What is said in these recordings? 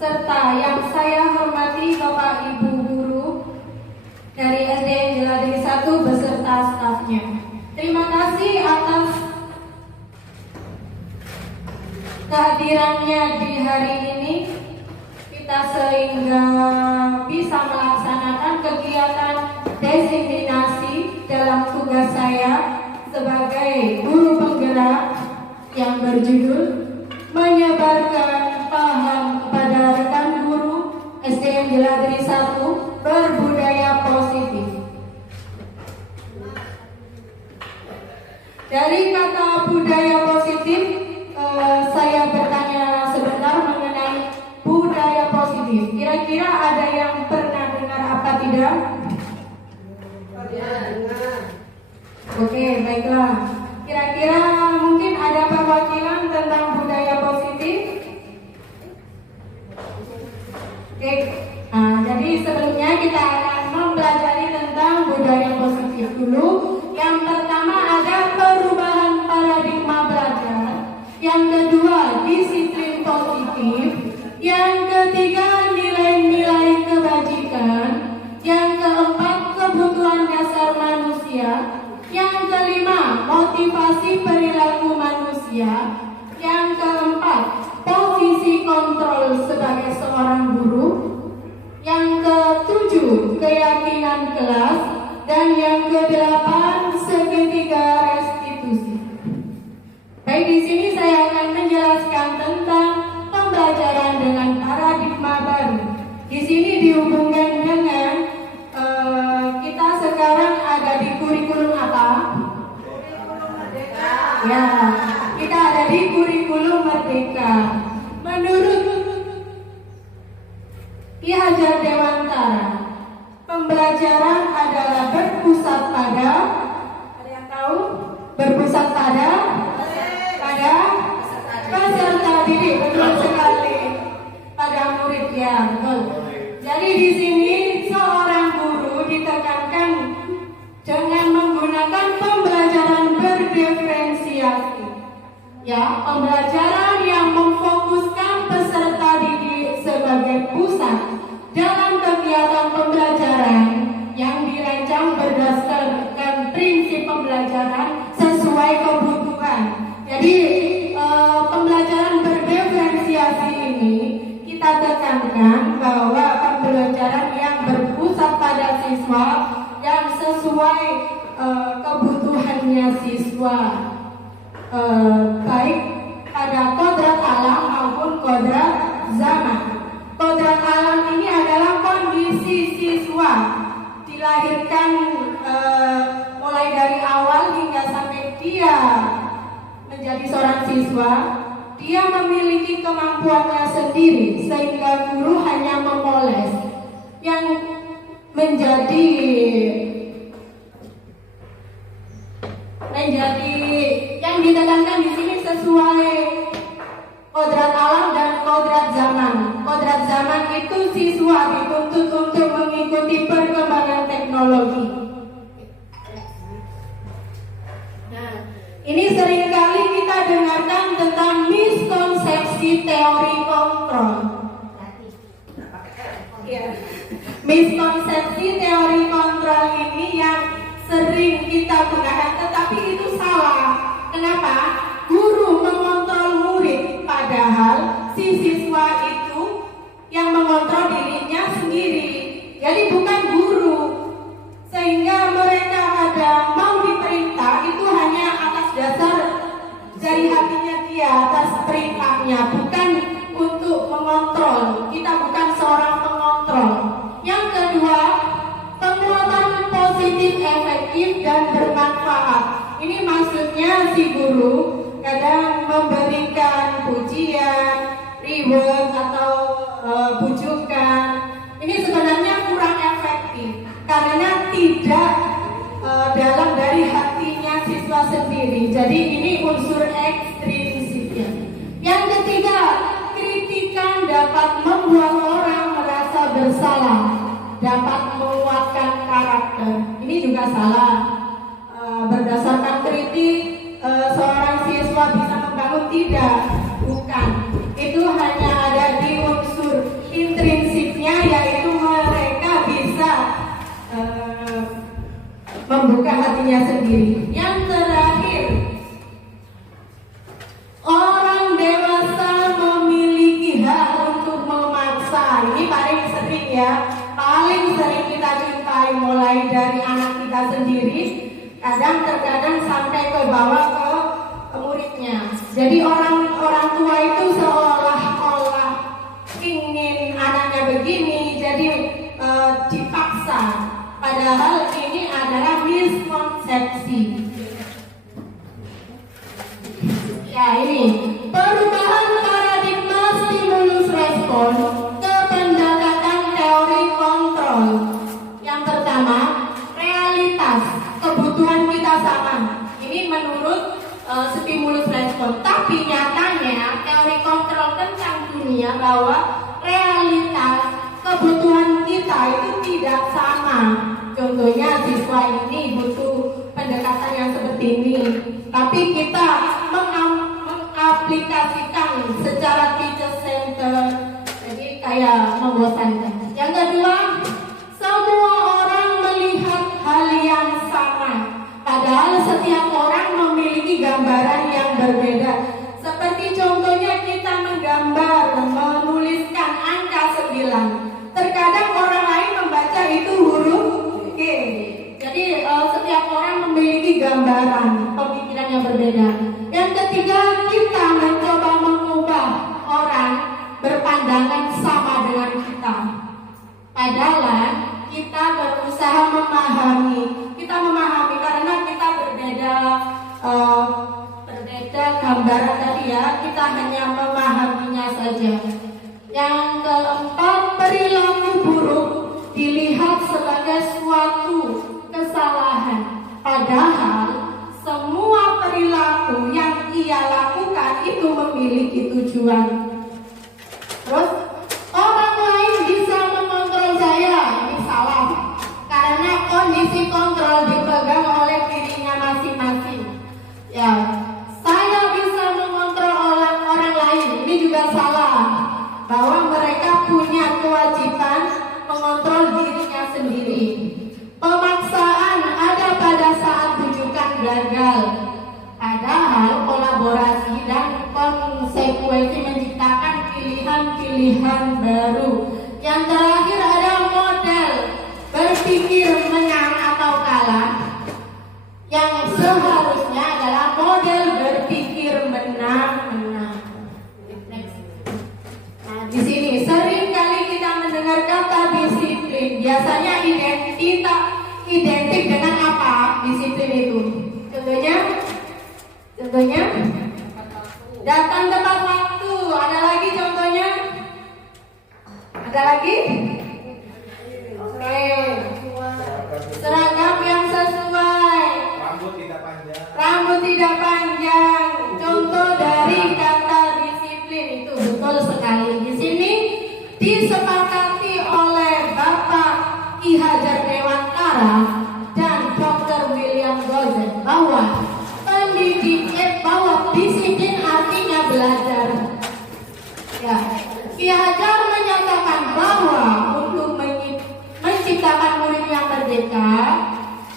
serta yang saya hormati Bapak Ibu Guru dari SD Jeladri 1 beserta stafnya. Terima kasih atas kehadirannya di hari ini, kita sehingga bisa melaksanakan kegiatan desiminasi dalam tugas saya sebagai guru penggerak yang berjudul menyebarkan paham kepada rekan guru SDN Jeladri 1 berbudaya positif. Dari kata budaya positif, saya bertanya sebentar mengenai budaya positif. Kira-kira ada yang pernah dengar apa tidak? Oke, baiklah. Kira-kira mungkin ada perwakilan tentang budaya positif? Oke, jadi sebelumnya kita akan mempelajari tentang budaya positif dulu. Yang pertama ada perubahan paradigma belajar. Yang kedua, disiplin positif. Yang ketiga, nilai-nilai kebajikan. Yang keempat, kebutuhan dasar manusia. Yang kelima, motivasi perilaku manusia. Yang keempat, posisi kontrol sebagai seorang guru. Yang ketujuh, keyakinan kelas. Dan yang kedelapan, segitiga restitusi. Baik, di sini saya akan menjelaskan tentang pembelajaran dengan paradigma baru. Di sini dihubungkan dengan kita sekarang ada di kurikulum apa? Ya, kita ada di kurikulum Merdeka. Menurut Ki Hajar Dewantara, pembelajaran adalah berpusat pada, ada yang tahu? Berpusat pada peserta didik, betul sekali. Pada murid, ya, betul. Jadi di sini seorang guru ditekankan dengan menggunakan pembelajaran berdiferensiasi. Ya, pembelajaran yang memfokuskan peserta didik sebagai pusat dalam kegiatan pembelajaran yang dirancang berdasarkan prinsip pembelajaran sesuai kebutuhan. Jadi pembelajaran berdiferensiasi ini kita tekankan bahwa pembelajaran yang berpusat pada siswa yang sesuai kebutuhannya siswa, baik pada kodrat alam maupun kodrat zaman. Kodrat alam ini adalah kondisi siswa dilahirkan mulai dari awal hingga sampai dia menjadi seorang siswa. Dia memiliki kemampuannya sendiri sehingga guru hanya memoles. Yang menjadi yang ditekankan di sini sesuai kodrat alam dan kodrat zaman. Kodrat zaman itu siswa dituntut untuk mengikuti perkembangan teknologi. Nah, ini seringkali kita dengarkan tentang miskonsepsi teori kontrol. Ya. Miskonsepsi teori kontrol ini yang sering kita gunakan, tetapi itu salah. Kenapa? Guru mengontrol murid, padahal si siswa itu yang mengontrol dirinya sendiri. Jadi bukan guru. Sehingga mereka ada mau diperintah itu hanya atas dasar dari hatinya dia, atas perintahnya, bukan untuk mengontrol. Kita bukan seorang pengontrol. Yang kedua, penguatan positif, efektif dan bermanfaat. Ini maksudnya si guru kadang memberikan pujian, reward atau bujukan. Ini sebenarnya kurang efektif karena tidak dalam dari hatinya siswa sendiri. Jadi ini unsur ekstrinsiknya. Yang ketiga, kritikan dapat membuat orang merasa bersalah, dapat menguatkan karakter. Ini juga salah. Berdasarkan kritik seorang siswa bisa membangun, tidak, bukan. Itu hanya ada di unsur ya, paling sering kita jumpai mulai dari anak kita sendiri, terkadang sampai ke bawah ke muridnya. Jadi orang tua itu seolah-olah ingin anaknya begini, jadi dipaksa. Padahal ini adalah miskonsepsi. Ya, ini perubahan paradigma stimulus respon ke pendekatan teori kontrol. Yang pertama, realitas kebutuhan kita sama. Ini menurut stimulus respon. Tapi nyatanya teori kontrol tentang dunia bahwa realitas kebutuhan kita itu tidak sama. Contohnya siswa ini butuh pendekatan yang seperti ini, tapi kita mengaplikasikan secara teacher center, jadi kayak membosankan. Yang kedua, semua orang melihat hal yang sama, padahal setiap orang memiliki gambaran yang berbeda. Seperti contohnya kita menggambar, menuliskan angka 9. Terkadang orang lain membaca itu huruf G. Jadi setiap orang memiliki gambaran, pemikiran yang berbeda. Yang ketiga, kita mencoba mengubah orang berpandangan sama dengan kita. Padahal kita berusaha memahami. Kita memahami karena kita berbeda gambaran tadi ya. Kita hanya memahaminya saja. Yang keempat, perilaku buruk dilihat sebagai suatu kesalahan. Padahal semua perilaku yang ia lakukan itu memiliki tujuan. Terus, orang lain bisa mengontrol saya, ini salah. Karena kondisi kontrol dipegang oleh dirinya masing-masing. Ya, saya bisa mengontrol orang lain, ini juga salah. Bahwa mereka punya kewajiban mengontrol dirinya sendiri. Pemaksaan ada pada saat rujukan gagal. Padahal kolaborasi dan konsekuensi menciptakan pilihan-pilihan baru. Yang terakhir ada model berpikir menang atau kalah. Yang seharusnya adalah model berpikir menang-menang. Di sini sering kali kita mendengar kata disiplin. Biasanya identik dengan apa disiplin itu? Contohnya datang tepat waktu. Ada lagi contohnya? Ada lagi? Oke. Seragam yang sesuai. Rambut tidak panjang. Contoh dari kata disiplin itu betul sekali. Di sini disepakati oleh Bapak Ki Hajar Dewantara dan Dr. William Gosen bahwa bahwa disiplin artinya belajar. Ya, Ki Hajar menyatakan bahwa untuk menciptakan murid yang merdeka,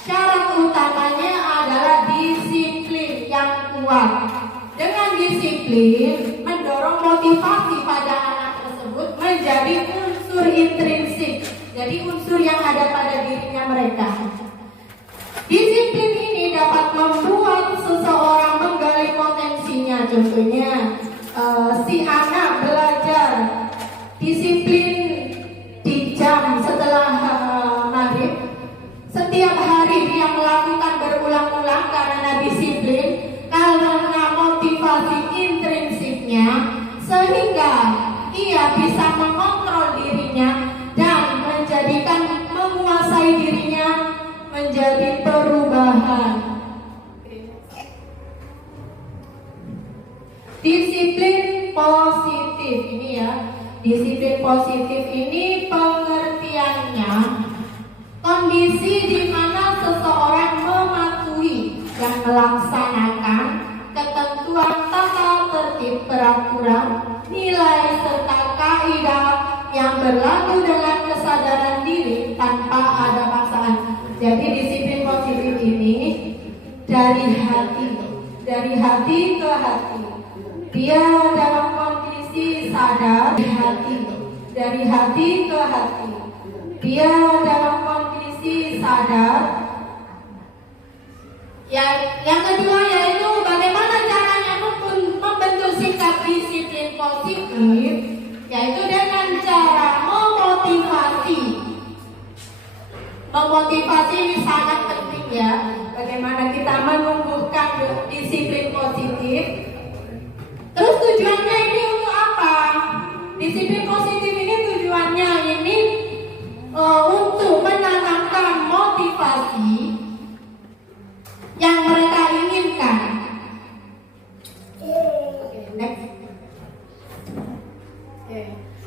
syarat utamanya adalah disiplin yang kuat. Dengan disiplin mendorong motivasi pada anak tersebut menjadi unsur intrinsik, jadi unsur yang ada pada dirinya mereka. Disiplin ini dapat membuat seseorang menggali potensinya. Contohnya si anak belajar disiplin di jam setelah maghrib. Setiap hari dia melakukan berulang-ulang karena disiplin, karena motivasi intrinsiknya, sehingga ia bisa mengontrol dirinya dan menguasai dirinya menjadi perubahan. Disiplin positif ini ya. Disiplin positif ini pengertiannya kondisi di mana seseorang mematuhi dan melaksanakan ketentuan tata tertib, peraturan, nilai serta kaidah yang berlaku dengan kesadaran diri tanpa ada paksaan. Jadi disiplin positif ini dari hati ke hati. Dia dalam kondisi sadar dari hati ke hati. dia dalam kondisi sadar. Yang kedua yaitu bagaimana caranya membentuk sikap disiplin positif, yaitu dengan cara memotivasi. Memotivasi ini sangat penting ya. Bagaimana kita menumbuhkan disiplin positif. Terus tujuannya ini untuk apa? Disiplin positif ini tujuannya ini untuk menanamkan motivasi yang mereka inginkan. Next.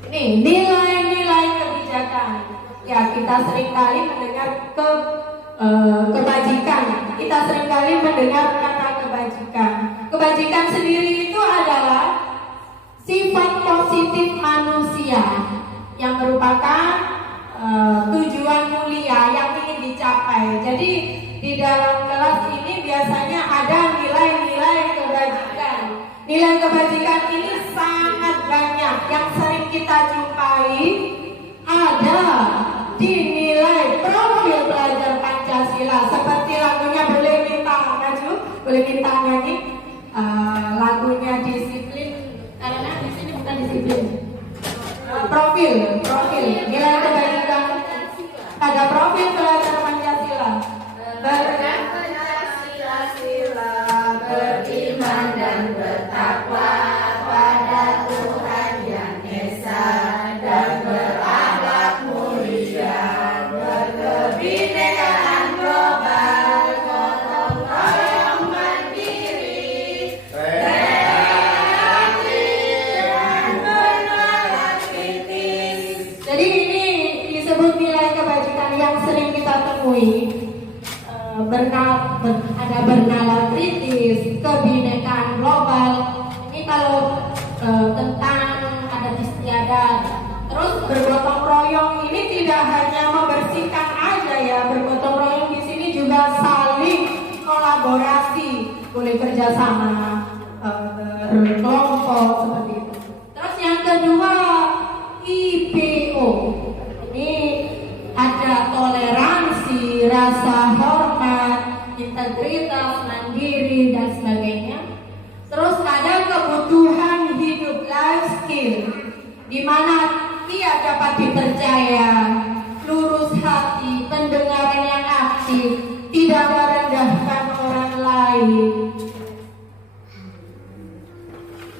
Ini nilai-nilai kebijakan. Ya, kita seringkali mendengar kebajikan. Kita seringkali mendengar kata kebajikan. Kebajikan sendiri itu adalah sifat positif manusia yang merupakan tujuan mulia yang ingin dicapai. Jadi di dalam kelas ini biasanya ada nilai-nilai kebajikan. Nilai kebajikan ini sangat banyak. Yang sering kita jumpai ada di nilai profil pelajar Pancasila. Seperti lagunya Boleh Minta Maju, Boleh Minta Nyanyi. Lagunya disiplin, karena di sini bukan disiplin. Profil nilai kebajikan pada profil pelajar Pancasila. Pancasila beriman dan bertakwa pada Tuhan yang Esa dan berakhlak mulia, berkebinekaan global, gotong royong mandiri, kreatif dan menolak kritis. Jadi ini disebut nilai kebajikan yang sering kita temui. Ada bernalar kritis, kebinekaan global. Ini kalau tentang adat istiadat. Terus bergotong royong ini tidak hanya membersihkan aja ya, bergotong royong di sini juga saling kolaborasi, boleh kerjasama, berkelompok seperti itu. Terus yang kedua IPO. Ini ada toleransi, rasa hormat, integritas, mandiri dan sebagainya. Terus ada kebutuhan hidup, life skill, di mana ia dapat dipercaya, lurus hati, pendengaran yang aktif, tidak merendahkan orang lain.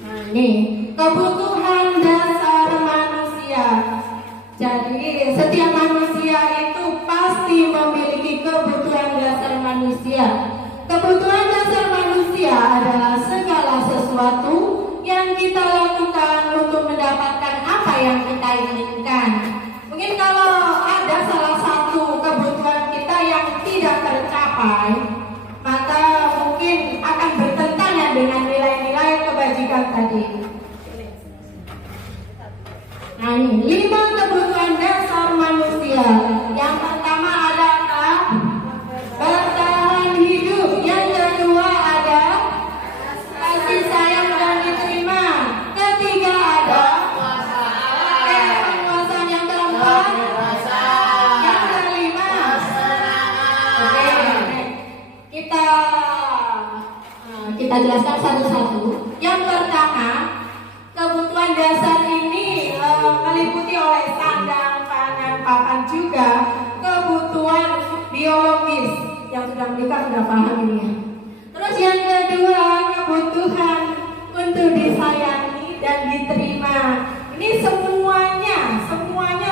Nah ini kebutuhan dasar manusia. Jadi setiap manusia itu pasti memiliki kebutuhan dasar manusia. Kebutuhan dasar manusia adalah segala sesuatu yang kita lakukan untuk mendapatkan apa yang kita inginkan. Mungkin kalau ada salah satu kebutuhan kita yang tidak tercapai, maka mungkin akan bertentangan dengan nilai-nilai kebajikan tadi. Nah ini 5 kebutuhan dasar manusia. Yang pertama adalah bertahan hidup. Yang kedua ada kasih sayang dan diterima. Ketiga ada penguasaan. Yang keempat, yang kelima. Oke, kita jelaskan satu-satu. Yang pertama, kebutuhan dasar ini meliputi oleh sandang, pangan, papan juga kebutuhan biologis. Yang sudah menikah sudah paham ini ya. Terus yang kedua, kebutuhan untuk disayangi dan diterima. Ini semuanya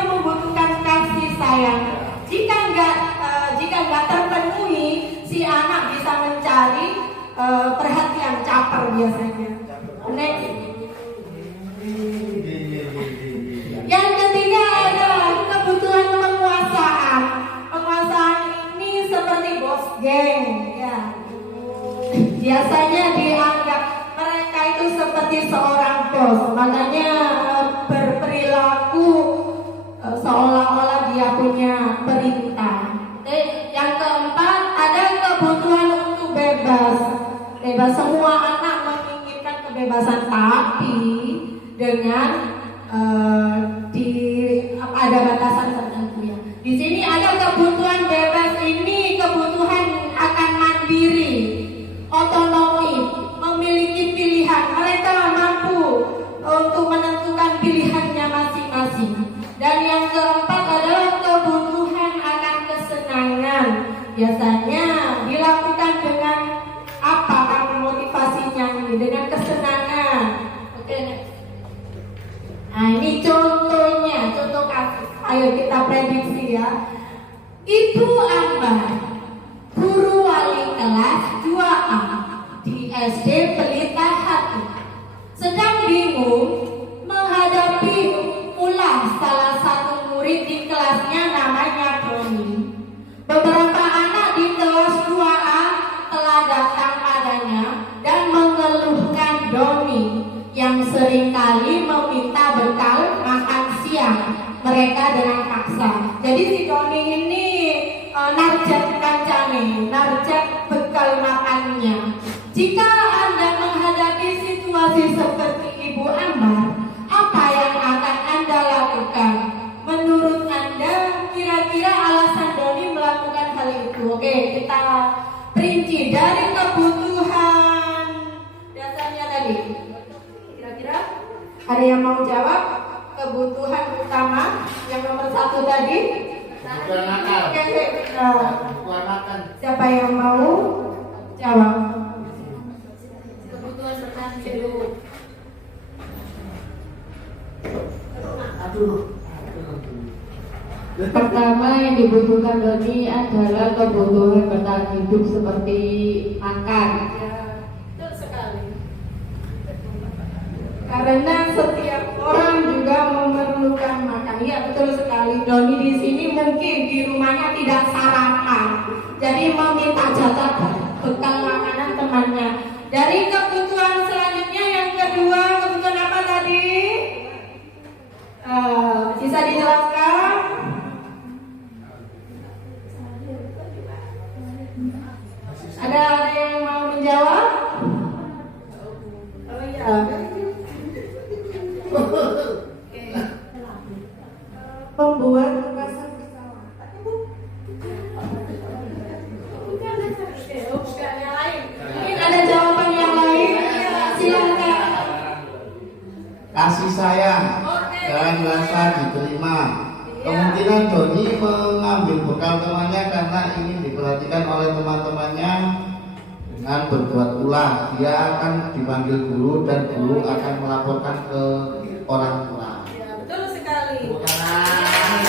membutuhkan kasih sayang. Jika nggak terpenuhi, si anak bisa mencari perhatian, caper biasanya. Next. Yang ketiga adalah kebutuhan penguasaan. Penguasaan ini seperti bos geng, ya. Biasanya dianggap mereka itu seperti seorang bos, makanya berperilaku seolah-olah dia punya perintah. Yang keempat ada kebutuhan untuk bebas. Semua anak menginginkan kebebasan, tapi dengan ada batasan tertentu ya. biasanya dilakukan dengan apa kamu motivasinya ini? Dengan kesenangan. Oke. Nah ini contohnya, contoh kasus. Ayo kita prediksi ya. Ibu Ambar, guru wali kelas 2A di SD Pelita Hati, sedang bingung menghadapi ulah salah satu murid di kelasnya namanya Doni. Beberapa anak di kelas 2A telah datang padanya dan mengeluhkan Doni yang seringkali meminta bekal makan siang mereka dengan paksa. Jadi si Doni ini narjat kancane, narjat bekal makannya. Jika Anda menghadapi situasi seperti Ibu Ambar, apa yang akan Anda lakukan? Menurut Anda, kira-kira alasan Doni melakukan hal itu? Oke, kita rinci dari kebutuhan dasarnya tadi. Kira-kira ada yang mau jawab? Kebutuhan utama yang nomor 1 tadi. Kebutuhan makan. Oke, Kebutuhan makan. siapa yang mau jawab? Kebutuhan bertahan hidup. Aduh. Pertama yang dibutuhkan Doni adalah kebutuhan bertahan hidup seperti makan. Betul sekali. Karena setiap orang juga memerlukan makan. Iya betul sekali. Doni di sini mungkin di rumahnya tidak sarapan, jadi meminta jatah bekal makanan temannya. Dari kebutuhan selanjutnya yang kedua, kebutuhan apa tadi? Bisa dijelaskan? Ada yang mau menjawab? Oh iya. Membuat kemasan bersama. Bukan yang lain. Mungkin ada jawaban yang lain. Silakan. Kasih sayang dan rasa diterima. Kemungkinan Doni mengambil bekal temannya karena ingin diperhatikan oleh teman-temannya. Dengan berbuat ulah, dia akan dipanggil guru dan guru akan melaporkan ke orang tua. Ya, betul sekali. Bukan.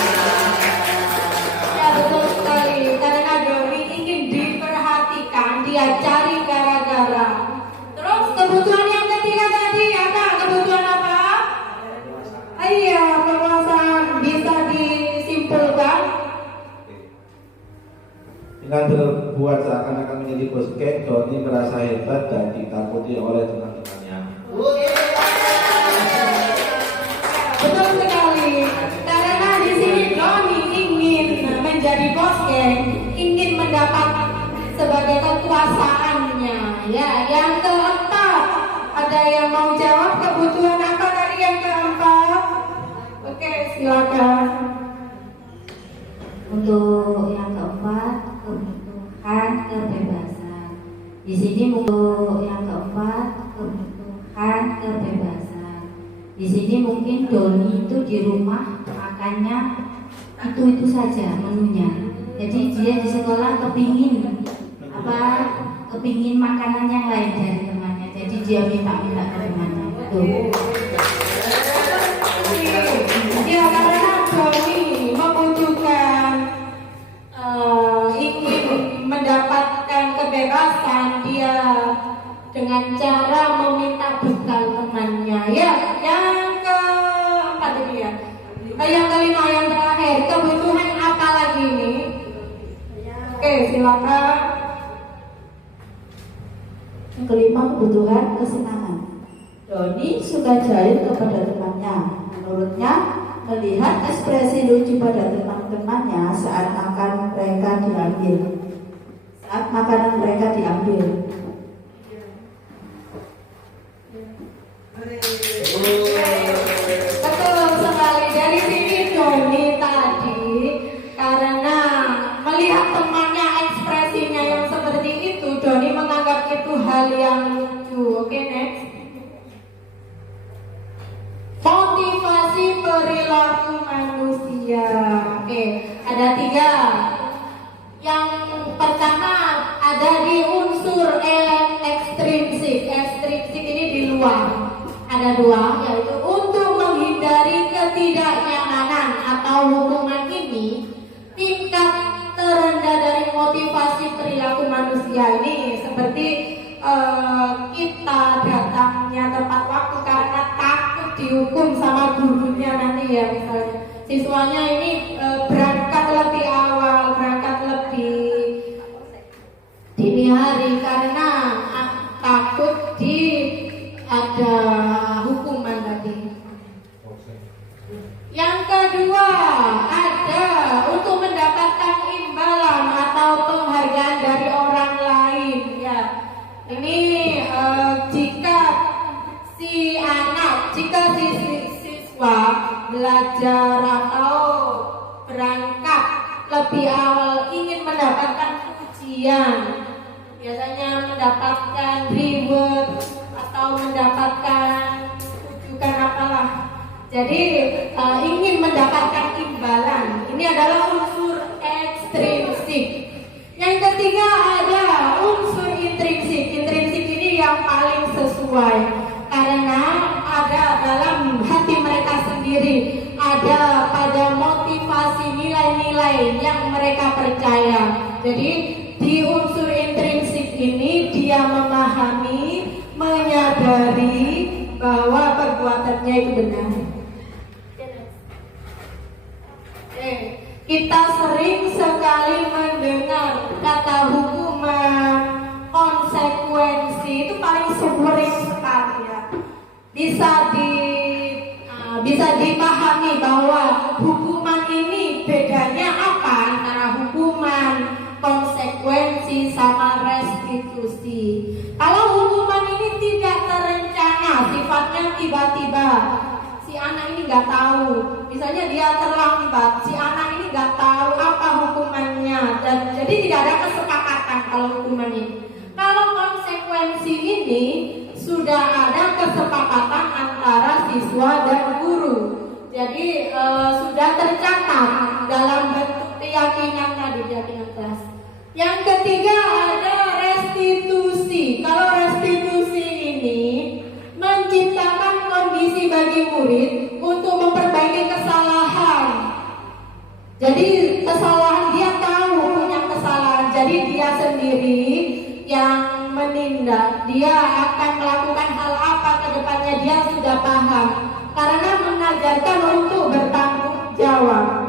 Ya, betul sekali. Karena Doni ingin diperhatikan, dia cari gara-gara. Terus kebutuhan yang ketiga tadi apa? Kebutuhan apa? Iya, penguasaan. Bisa disimpulkan? Dengan berbuat seakan-akan menjadi bos geng, Doni merasa hebat dan ditakuti oleh teman-temannya. Betul sekali. Karena di sini Doni ingin menjadi bos geng, ingin mendapat sebagai kekuasaannya. Ya, yang keempat, ada yang mau jawab kebutuhan apa tadi yang keempat? Oke, silakan. Untuk yang keempat, kebutuhan kebebasan. Di sini untuk yang keempat, kebutuhan kebebasan. Di sini mungkin Doni itu di rumah makannya itu saja menunya. Jadi dia di sekolah kepingin makanan yang lain dari temannya. Jadi dia minta ke temannya. Tuh. Ya, karena Doni membutuhkan ingin mendapatkan kebebasan, dia dengan cara meminta bekal temannya. Ya, yang keempat ini ya. Yang kelima, yang terakhir, kebutuhan apa lagi ini? Oke, silakan. Yang kelima, kebutuhan kesenangan. Doni suka jahit kepada temannya. Menurutnya, melihat ekspresi lucu pada teman-temannya saat makanan mereka diambil. Betul sekali. Dari sini Doni tadi karena melihat temannya ekspresinya yang seperti itu, Doni menganggap itu hal yang lucu. Oke, next. Motivasi perilaku manusia. Oke, ada 3. Yang pertama ada di unsur ekstrinsik. Ekstrinsik ini di luar. Ada dua, yaitu untuk menghindari ketidaknyamanan atau hukuman ini, tingkat terendah dari motivasi perilaku manusia ini seperti kita datangnya tepat waktu karena takut dihukum sama gurunya nanti ya, misalnya siswanya ini berangkat lebih awal, berangkat lebih dini hari karena takut ada hukuman tadi. Yang kedua, ada untuk mendapatkan imbalan atau penghargaan dari orang lain ya. Ini jika si siswa belajar atau berangkat lebih awal ingin mendapatkan pujian, biasanya mendapatkan reward atau mendapatkan rujukan apalah. Jadi ingin mendapatkan imbalan. Ini adalah unsur ekstrinsik. Yang ketiga ada unsur intrinsik. Intrinsik ini yang paling sesuai karena ada dalam hati mereka sendiri, ada pada motivasi nilai-nilai yang mereka percaya. Jadi di unsur intrinsik ini dia memahami, menyadari bahwa perbuatannya itu benar. Kita sering sekali mendengar kata hukuman, konsekuensi itu paling sering sekali ya. Bisa dipahami bahwa hukuman ini bedanya apa antara hukuman, konsekuensi sama restitusi. Kalau hukuman ini tidak terencana, sifatnya tiba-tiba, si anak ini nggak tahu, misalnya dia terlambat, si anak ini nggak tahu apa hukumannya, dan jadi tidak ada kesepakatan kalau hukuman ini. Kalau konsekuensi ini sudah ada kesepakatan antara siswa dan guru, jadi sudah tercatat dalam bentuk keyakinan tadi, keyakinan kelas. Yang ketiga ada restitusi. Kalau restitusi ini menciptakan kondisi bagi murid untuk memperbaiki kesalahan. Jadi kesalahan dia tahu punya kesalahan, jadi dia sendiri yang menindak. Dia akan melakukan hal apa ke depannya dia sudah paham karena mengajarkan untuk bertanggung jawab.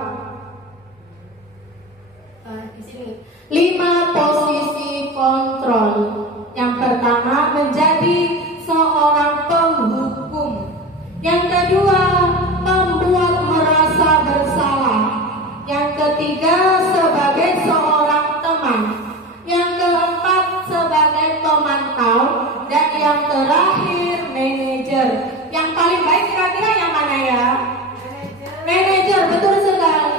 Di sini 5 posisi kontrol. Yang pertama menjadi seorang penghukum. Yang kedua membuat merasa bersalah. Yang ketiga sebagai seorang teman. Yang keempat sebagai pemantau. Dan yang terakhir manajer. Yang paling baik kira-kira yang mana ya? Manajer, betul sekali.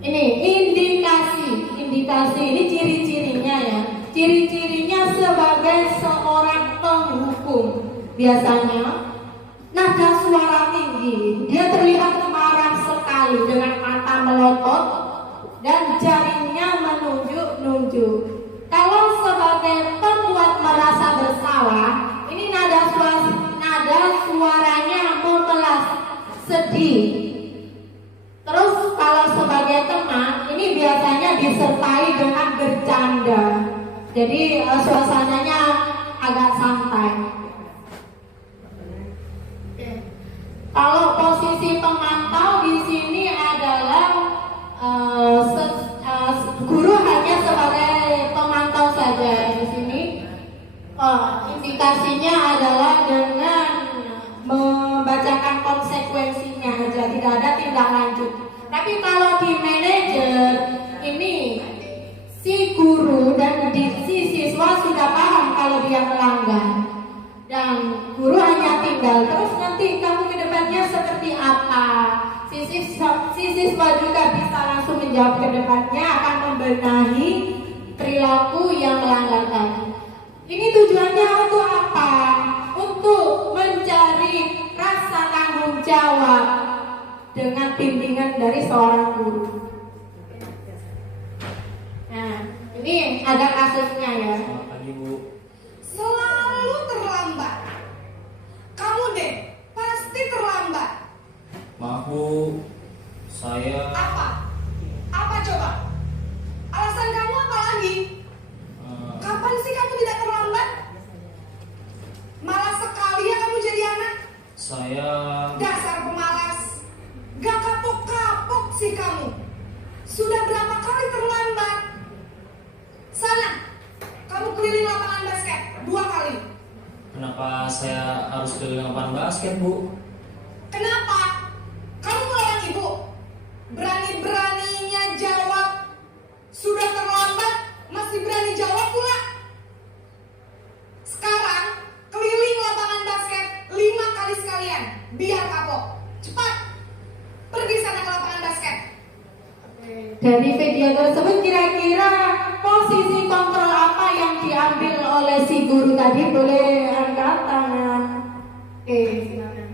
Ini indikasi ini ciri-cirinya ya. Ciri-cirinya sebagai seorang penghukum. Biasanya nada suara tinggi, dia terlihat marah sekali dengan mata melotot dan jarinya menunjuk-nunjuk. Kalau sebagai pembuat merasa bersalah, ini nada suaranya memelas, sedih. Terus kalau sebagai teman, ini biasanya disertai dengan bercanda. Jadi suasananya agak santai. Kalau posisi pemantau di sini adalah guru hanya sebagai pemantau saja di sini. Indikasinya adalah dengan membacakan konsekuensinya saja, tidak ada tindak lanjut. Tapi kalau di manajer ini si guru dan si siswa sudah paham kalau dia melanggar, dan guru hanya tinggal terus nanti kamu ke depannya seperti apa. Si siswa juga bisa langsung menjawab ke depannya, akan membenahi perilaku yang melanggar tadi. Ini tujuannya untuk apa? Untuk mencari rasa tanggung jawab dengan bimbingan dari seorang guru. Nah, ini ada kasusnya ya. Selamat pagi, Bu. Selalu terlambat. Kamu deh, pasti terlambat. Maaf, Bu. Saya Apa? Apa coba? Alasan kamu apa lagi? Kapan sih kamu tidak terlambat? Malas sekali ya kamu jadi anak. saya Dasar pemalas. Gak kapok-kapok sih kamu. Sudah berapa kali terlambat? Sana, kamu keliling lapangan basket 2 kali. Kenapa saya harus keliling lapangan basket, Bu? Kenapa? Kamu melawan ibu. Berani-beraninya jawab. Sudah terlambat, masih berani jawab pula. Sekarang, keliling lapangan basket 5 kali sekalian. Biar kapok. Cepat. Pergi sana ke lapangan basket. Dari video tersebut kira-kira posisi kontrol apa yang diambil oleh si guru tadi? Boleh angkat tangan. Oke, silakan.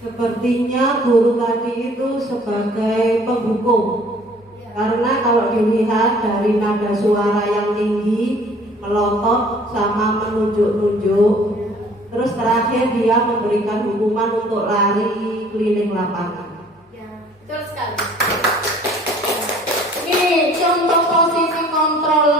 Sepertinya guru tadi itu sebagai penghukum. Karena kalau dilihat dari nada suara yang tinggi, melotot sama menunjuk-nunjuk, terus terakhir dia memberikan hukuman untuk lari keliling lapangan. Ya, betul sekali. Ini contoh posisi kontrol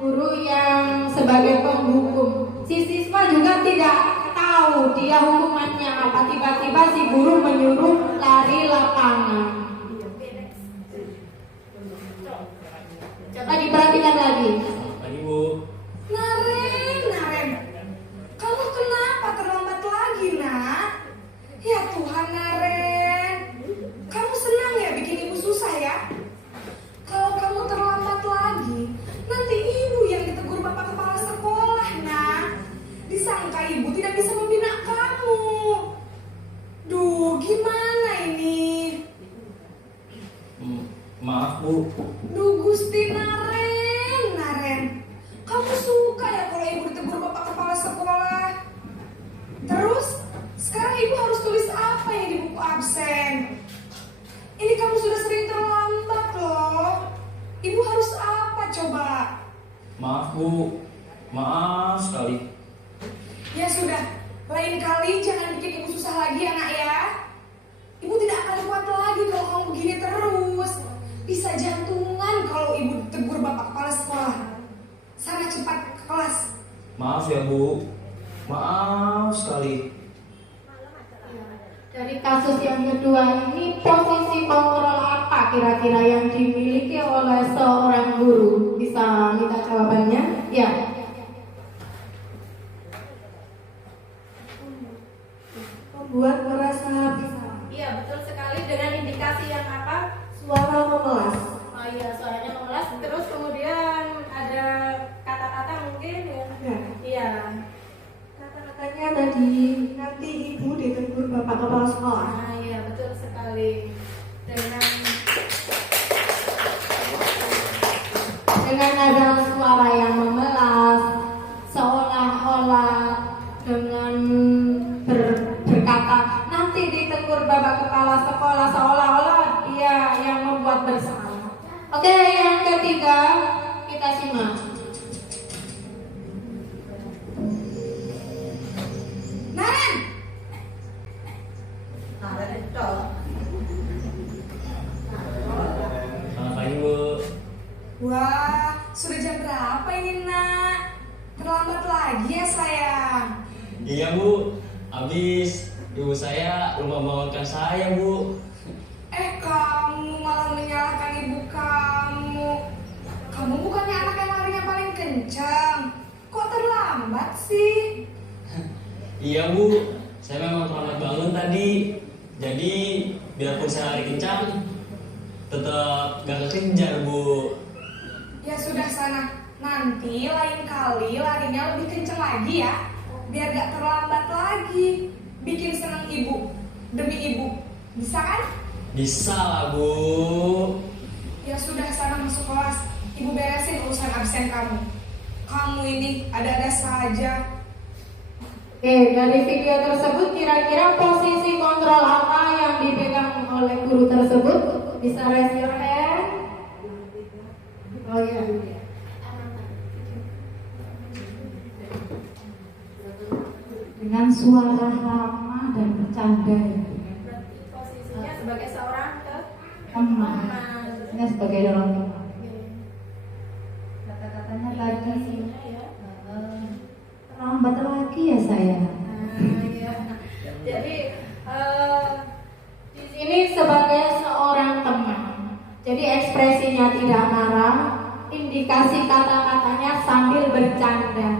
guru yang sebagai penghukum. Si siswa juga tidak tahu dia hukumannya apa. Tiba-tiba si guru menyuruh lari lapangan. Coba diperhatikan lagi. Selamat pagi, Bu. Naren. Kamu kenapa terlambat lagi, nak? Ya Tuhan, Naren. Kamu senang ya bikin ibu susah ya? Kalau kamu terlambat lagi, nanti ibu yang ditegur bapak kepala sekolah, nak. Disangka ibu tidak bisa membina kamu. Duh, gimana ini? Maaf, Bu. Duh, Gusti Naren. Kamu suka ya kalau ibu ditegur bapak kepala sekolah? Terus, sekarang ibu harus tulis apa yang di buku absen? Ini kamu sudah sering terlambat loh. Ibu harus apa coba? Maaf, Bu. Maaf sekali. Ya sudah, lain kali jangan bikin ibu susah lagi ya nak ya. Ibu tidak akan kuat lagi kalau kamu begini terus. Bisa jantungan kalau ibu tegur bapak kepala sekolah. Sana cepat ke kelas. Maaf ya, Bu. Maaf sekali. Dari kasus yang kedua ini, posisi kontrol apa kira-kira yang dimiliki oleh seorang guru? Bisa minta jawabannya? Ya. Membuat merasa bisa. Iya, betul sekali, dengan indikasi yang apa? Suara memelas. Oh iya, suaranya memelas. Terus kemudian ada kata-kata mungkin ya? Ya. Iya. Kata-katanya tadi, nanti ibu ditegur bapak kepala sekolah. Nah, iya, betul sekali. Dengan nada suara yang memelas, seolah-olah dengan berkata nanti ditegur bapak kepala sekolah, seolah-olah dia yang membuat bersalah. Oke, yang ketiga kita simak. Naren, Selamat pagi, Bu. wah sudah jam berapa ini nak? Terlambat lagi ya sayang. Iya, Bu. Habis ibu saya lupa membangunkan saya, Bu. Kamu malah menyalahkan ibu kamu. Kamu bukannya anak yang larinya paling kencang. Kok terlambat sih? Iya, Bu. Saya memang terlambat bangun tadi. Jadi, biarpun saya lari kencang, tetap gak kekejar, Bu. Ya sudah sana. Nanti lain kali larinya lebih kencang lagi ya. Biar gak terlambat lagi. Bikin senang ibu. Demi ibu. Bisa kan? Bisa lah, Bu. Ya sudah sana masuk kelas. Ibu beresin urusan absen kamu. Kamu ini ada-ada saja. Dari video tersebut kira-kira posisi kontrol apa yang dipegang oleh guru tersebut? Bisa raise your hand? Oh iya. Dengan suara ramah dan bercanda. Berarti posisinya sebagai seorang Teman. Saya sebagai orang teman. Kata-katanya tadi terlambat lagi ya saya. Jadi di sini sebagai seorang teman. Jadi ekspresinya tidak marah, indikasi kata-katanya sambil bercanda.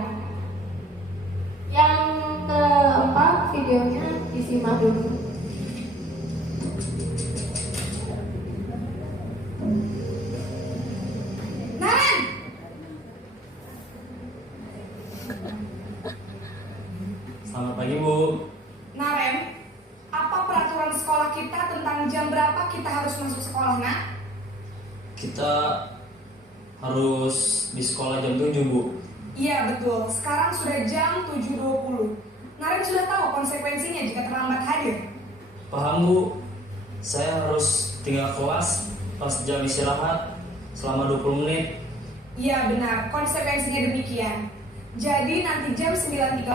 Yang keempat videonya disimak dulu. Naren, Selamat pagi Bu. Naren, apa peraturan sekolah kita tentang jam berapa kita harus masuk sekolah, nak? Kita harus di sekolah jam 7 Bu. Iya betul, sekarang sudah jam 7.20. Naren sudah tahu konsekuensinya jika terlambat hadir. Paham Bu, saya harus tinggal kelas pas jam istirahat selama 20 menit. Iya benar, konsekuensinya demikian. Jadi nanti jam 9.30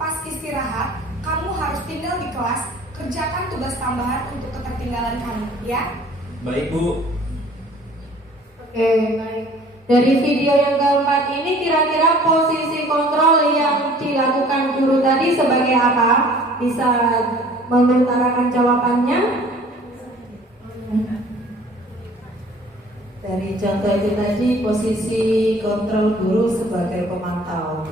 pas istirahat, kamu harus tinggal di kelas, kerjakan tugas tambahan untuk ketertinggalan kamu, ya? Baik Bu. Oke, baik. Dari video yang keempat ini kira-kira posisi kontrol yang dilakukan guru tadi sebagai apa? Bisa mengutarakan jawabannya? Dari contoh itu tadi posisi kontrol guru sebagai pemantau.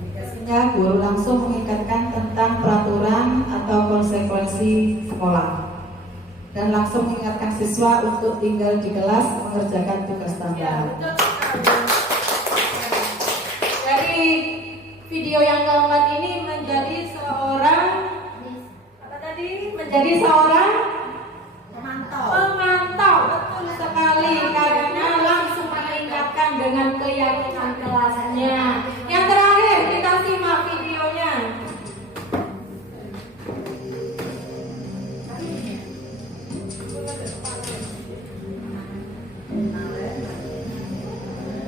Indikasinya guru langsung mengingatkan tentang peraturan atau konsekuensi sekolah dan langsung mengingatkan siswa untuk tinggal di kelas mengerjakan tugas tambahan. Dari video yang keempat ini menjadi seorang apa tadi? Menjadi seorang pemantau. Betul sekali, karena langsung meningkatkan dengan keyakinan kelasnya. Yang terakhir kita simak videonya.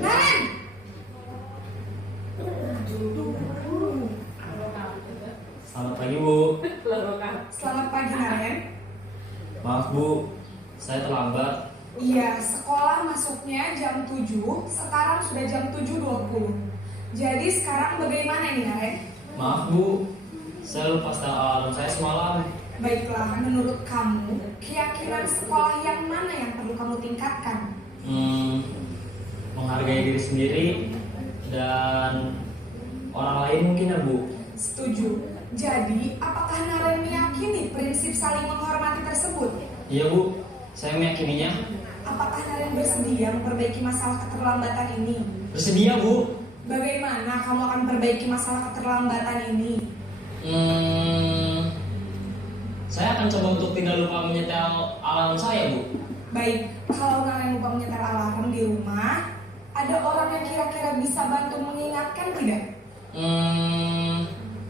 Naren, Selamat pagi Bu. selamat pagi Naren. Maaf Bu, saya terlambat. Iya, sekolah masuknya jam 7, sekarang sudah jam 7.20. Jadi sekarang bagaimana ini Naren? Maaf Bu, saya lupa setel alarm saya semalam. Baiklah, menurut kamu, keyakinan sekolah yang mana yang perlu kamu tingkatkan? Menghargai diri sendiri dan orang lain mungkin ya Bu. Setuju. Jadi, apakah Naren meyakini prinsip saling menghormati tersebut? Iya Bu, saya meyakininya. Apakah Naren bersedia memperbaiki masalah keterlambatan ini? Bersedia Bu. Bagaimana kamu akan perbaiki masalah keterlambatan ini? Saya akan coba untuk tidak lupa menyetel alarm saya Bu. Baik, kalau Naren lupa menyetel alarm di rumah, ada orang yang kira-kira bisa bantu mengingatkan tidak?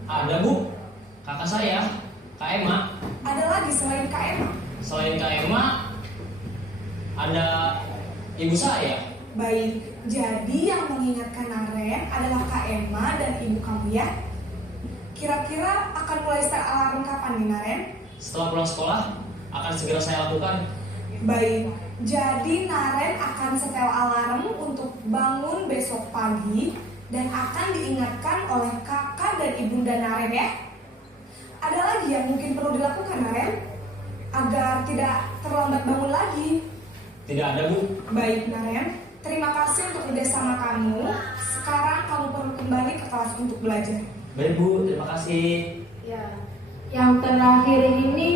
Ada Bu, kakak saya, Kak Emma. Ada lagi selain Kak Emma? Selain Kak Emma, ada ibu saya. Baik, jadi yang mengingatkan Naren adalah Kak Emma dan ibu kamu ya? Kira-kira akan mulai start alarm kapan nih Naren? Setelah pulang sekolah, akan segera saya lakukan. Baik, jadi Naren akan setel alarm untuk bangun besok pagi dan akan diingatkan oleh kakak dan ibunda Naren ya. Ada lagi yang mungkin perlu dilakukan Naren agar tidak terlambat bangun lagi? Tidak ada Bu. Baik Naren, terima kasih untuk kerjasama kamu. Sekarang kamu perlu kembali ke kelas untuk belajar. Baik Bu, terima kasih. Ya. Yang terakhir ini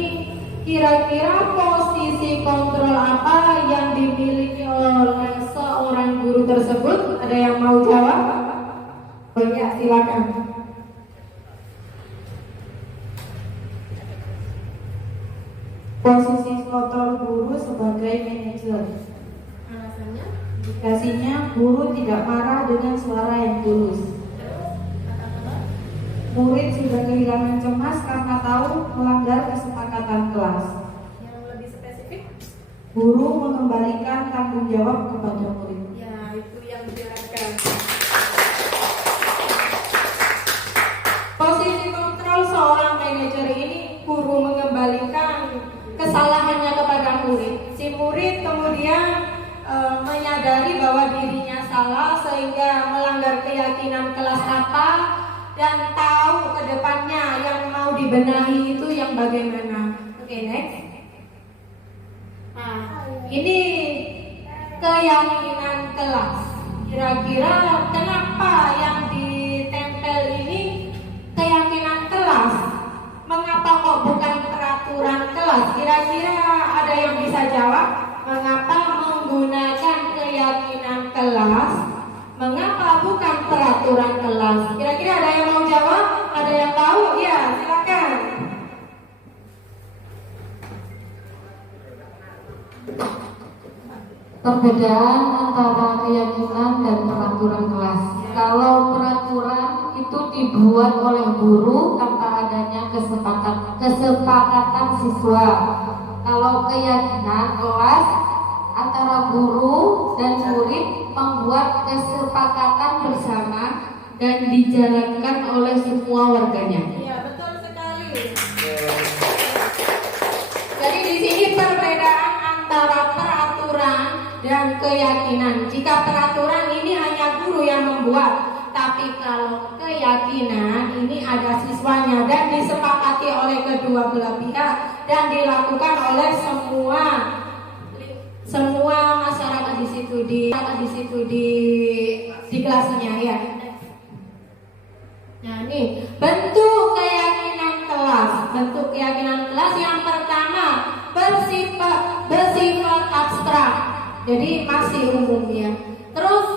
kira-kira posisi kontrol apa yang dimiliki oleh seorang guru tersebut? Ada yang mau jawab? Oh ya, silakan. Posisi kontrol guru sebagai manajer. Alasannya? Indikasinya guru tidak marah dengan suara yang tulus. Murid pikiran mencemas karena tahu melanggar kesepakatan kelas. Yang lebih spesifik? Guru mengembalikan tanggung jawab kepada murid. Ya, itu yang diharapkan. Posisi kontrol seorang manajer ini, guru mengembalikan kesalahannya kepada murid. Si murid kemudian menyadari bahwa dirinya salah sehingga melanggar keyakinan kelas apa dan tahu ke depannya yang mau dibenahi itu yang bagaimana. Oke, next. Nah, ini keyakinan kelas. Kira-kira kenapa yang ditempel ini keyakinan kelas? Mengapa kok bukan peraturan kelas? Kira-kira ada yang bisa jawab? Mengapa menggunakan keyakinan kelas? Mengapa bukan peraturan kelas? Kira-kira ada yang mau jawab? Ada yang tahu? Ya, silakan. Perbedaan antara keyakinan dan peraturan kelas. Kalau peraturan itu dibuat oleh guru tanpa adanya kesepakatan siswa. Kalau keyakinan kelas antara guru dan murid membuat kesepakatan bersama dan dijalankan oleh semua warganya. Iya, betul sekali. Jadi di sini perbedaan antara peraturan dan keyakinan. Jika peraturan ini hanya guru yang membuat, tapi kalau keyakinan ini ada siswanya dan disepakati oleh kedua belah pihak dan dilakukan oleh semua masyarakat di situ di kelasnya ya. Nah, ini bentuk keyakinan kelas. Bentuk keyakinan kelas yang pertama bersifat abstrak. Jadi masih umum ya. Terus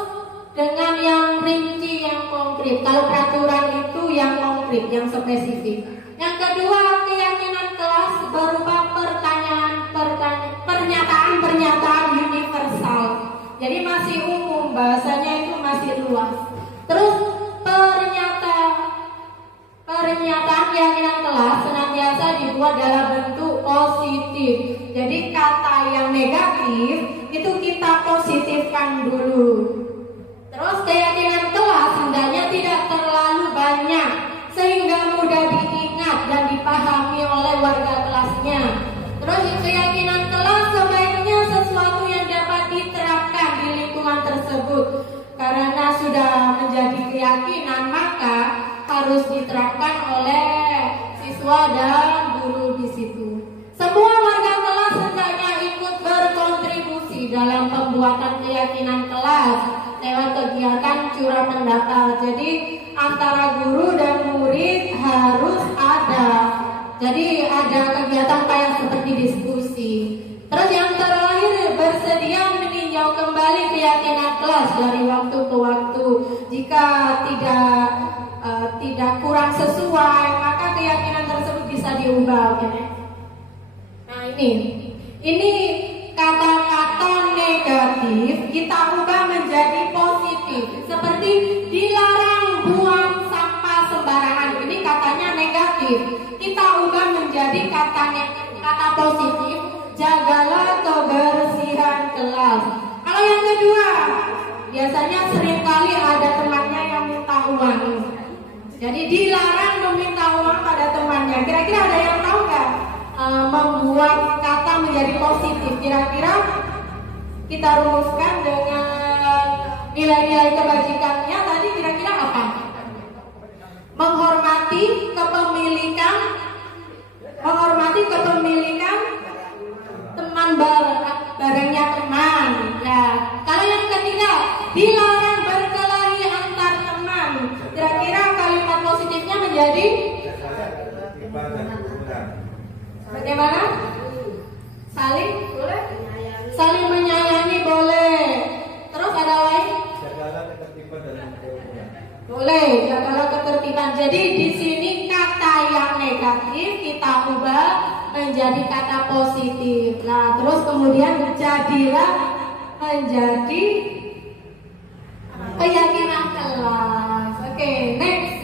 dengan yang rinci, yang konkret. Kalau peraturan itu yang konkret, yang spesifik. Yang kedua, keyakinan kelas berupa pernyataan universal. Jadi masih umum, bahasanya itu masih luas. Terus pernyataan keyakinan kelas senantiasa dibuat dalam bentuk positif. Jadi kata yang negatif itu kita positifkan dulu. Terus keyakinan kelas hendaknya tidak terlalu banyak sehingga mudah diingat dan dipahami oleh warga kelasnya. Terus keyakinan kelas sebaiknya sesuatu yang dapat diterapkan di lingkungan tersebut. Karena sudah menjadi keyakinan maka harus diterapkan oleh siswa dan guru di situ. Semua warga kelas hendaknya ikut berkontribusi dalam pembuatan keyakinan kelas lewat kegiatan curah pendapat. Jadi antara guru dan murid harus ada. Jadi ada kegiatan kayak seperti diskusi. Terus yang terakhir, bersedia meninjau kembali keyakinan kelas dari waktu ke waktu. Jika tidak kurang sesuai, maka keyakinan tersebut bisa diubah. Nah, ini kata-kata negatif kita ubah menjadi positif. Seperti dilarang buang sampah sembarangan. Ini katanya negatif. Kita ubah menjadi kata positif. Jagalah kebersihan kelas. Kalau yang kedua, biasanya seringkali ada temannya yang minta uang. Jadi dilarang meminta uang pada temannya. Kira-kira ada yang tahu nggak membuat kata menjadi positif? Kira-kira kita rumuskan dengan nilai-nilai kebajikannya tadi kira-kira apa? Menghormati kepemilikan teman barangnya teman. Nah, kalau yang ketiga dilarang berkelahi antar teman. Kira-kira kalimat positifnya menjadi bagaimana? Saling menyayangi boleh. Terus ada lain? Boleh, jagalah ketertiban. Jadi di sini kata yang negatif kita ubah menjadi kata positif. Nah, terus kemudian jadilah menjadi keyakinan kelas. Oke, next.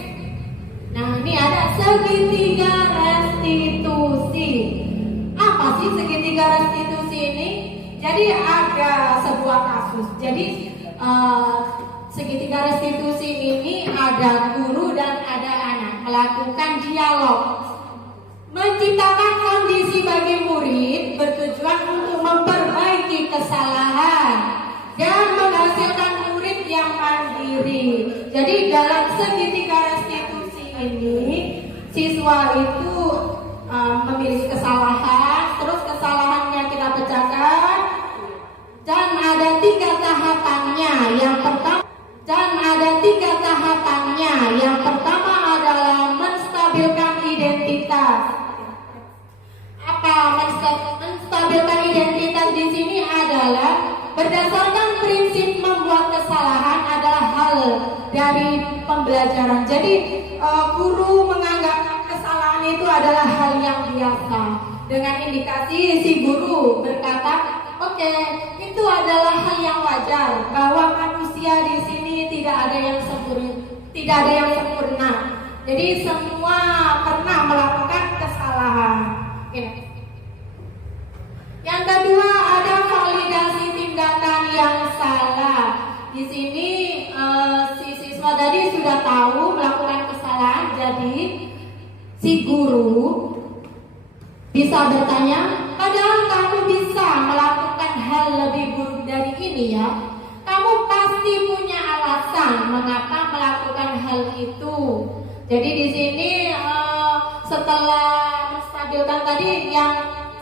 Nah, ini ada segitiga restitusi. Apa sih segitiga restitusi ini? Jadi ada sebuah kasus. Jadi segitiga restitusi ini ada guru dan ada anak melakukan dialog, menciptakan kondisi bagi murid bertujuan untuk memperbaiki kesalahan dan menghasilkan murid yang mandiri. Jadi dalam segitiga restitusi ini siswa itu memiliki kesalahan, terus kesalahannya kita pecahkan dan ada 3 tahapannya. Yang pertama adalah menstabilkan identitas. Apa menstabilkan identitas di sini adalah berdasarkan prinsip membuat kesalahan adalah hal dari pembelajaran. Jadi guru menganggap kesalahan itu adalah hal yang biasa. Dengan indikasi si guru berkata, oke, itu adalah hal yang wajar bahwa manusia di sini tidak ada yang sempurna. Jadi semua pernah melakukan kesalahan. Yang kedua ada validasi tindakan yang salah. Di sini si siswa tadi sudah tahu melakukan kesalahan, jadi si guru bisa bertanya, padahal kamu bisa melakukan hal lebih buruk dari ini ya. Kamu pasti punya alasan mengapa melakukan hal itu. Jadi di sini setelah menstabilkan tadi yang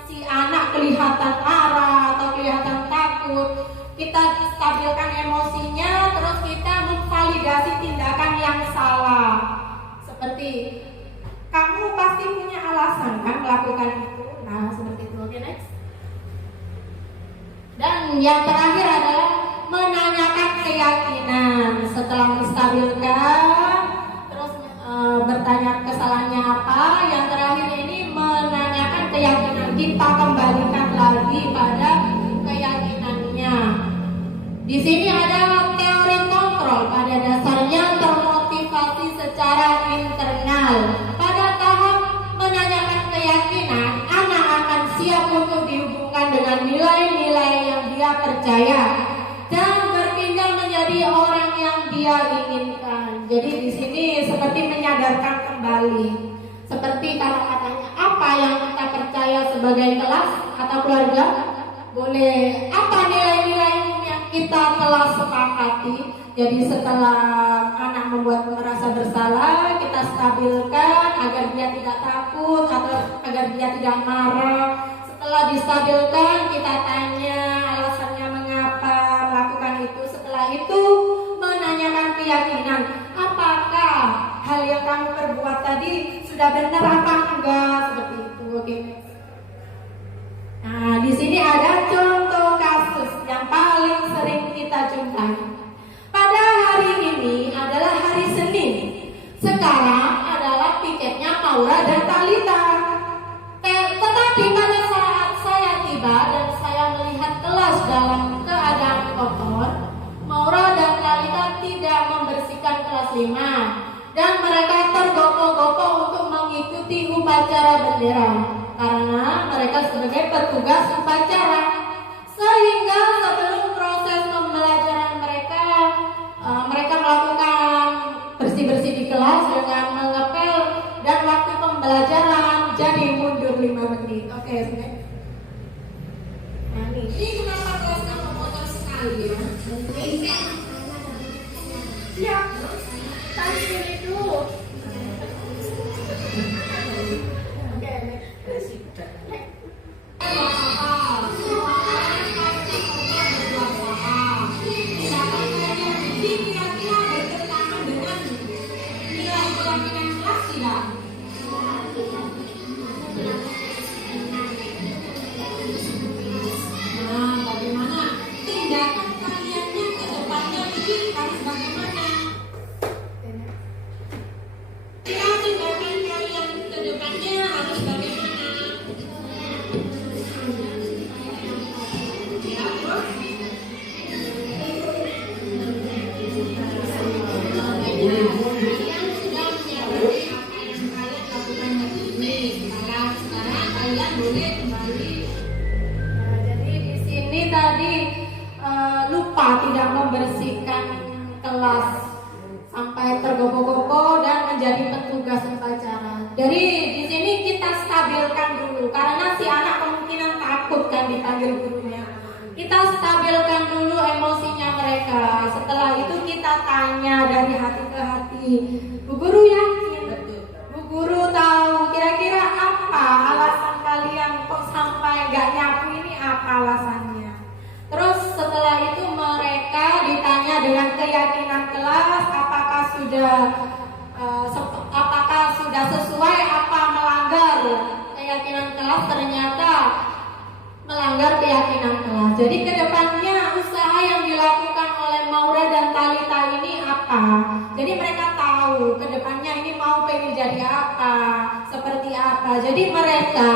si anak kelihatan marah atau kelihatan takut, kita stabilkan emosinya, terus kita memvalidasi tindakan yang salah. Seperti kamu pasti punya alasan kan melakukan itu. Nah, seperti itu. Oke, next. Dan yang terakhir adalah menanyakan keyakinan. Setelah menstabilkan, terus bertanya kesalahannya apa. Yang terakhir ini menanyakan keyakinan. Kita kembalikan lagi pada keyakinannya. Di sini ada teori kontrol. Pada dasarnya termotivasi secara internal. Pada tahap menanyakan keyakinan, anak akan siap untuk dihubungkan dengan nilai-nilai yang dia percaya dan berpindah menjadi orang yang dia inginkan. Jadi di sini seperti menyadarkan kembali, seperti kata-katanya apa yang kita percaya sebagai kelas atau keluarga, boleh apa nilai-nilai yang kita telah sepakati. Jadi setelah anak merasa bersalah, kita stabilkan agar dia tidak takut atau agar dia tidak marah. Setelah distabilkan, kita tanya alasannya mengapa melakukan itu. Setelah itu menanyakan keyakinan, apakah hal yang kamu perbuat tadi sudah benar apa enggak, seperti itu. Oke. Nah, di sini ada contoh kasus yang paling sering kita jumpai. Pada hari ini adalah hari Senin. Sekarang adalah piketnya Maura dan Talita. Tetapi pada saat saya tiba dan saya melihat kelas dalam keadaan kotor, Maura dan Talita tidak membersihkan kelas 5 dan mereka tergopoh-gopoh untuk mengikuti upacara bendera karena mereka sebagai petugas upacara. Sehingga sebelum proses pembelajaran mereka melakukan bersih-bersih di kelas dengan mengepel dan waktu pembelajaran jadi mundur 5 menit. Oke, nah ini kenapa kelasnya kotor sekali ya? Siap, tadi itu. dari hati ke hati. Bu Guru yakin? Bu Guru tahu kira-kira apa alasan kalian kok sampai gak nyapu ini, apa alasannya? Terus setelah itu mereka ditanya dengan keyakinan kelas apakah sudah sesuai apa melanggar keyakinan kelas. Ternyata melanggar keyakinan kelas. Jadi kedepannya usaha yang dilakukan oleh Maura dan Talita ini apa? Jadi mereka tahu kedepannya ini mau pengen jadi apa, seperti apa. Jadi mereka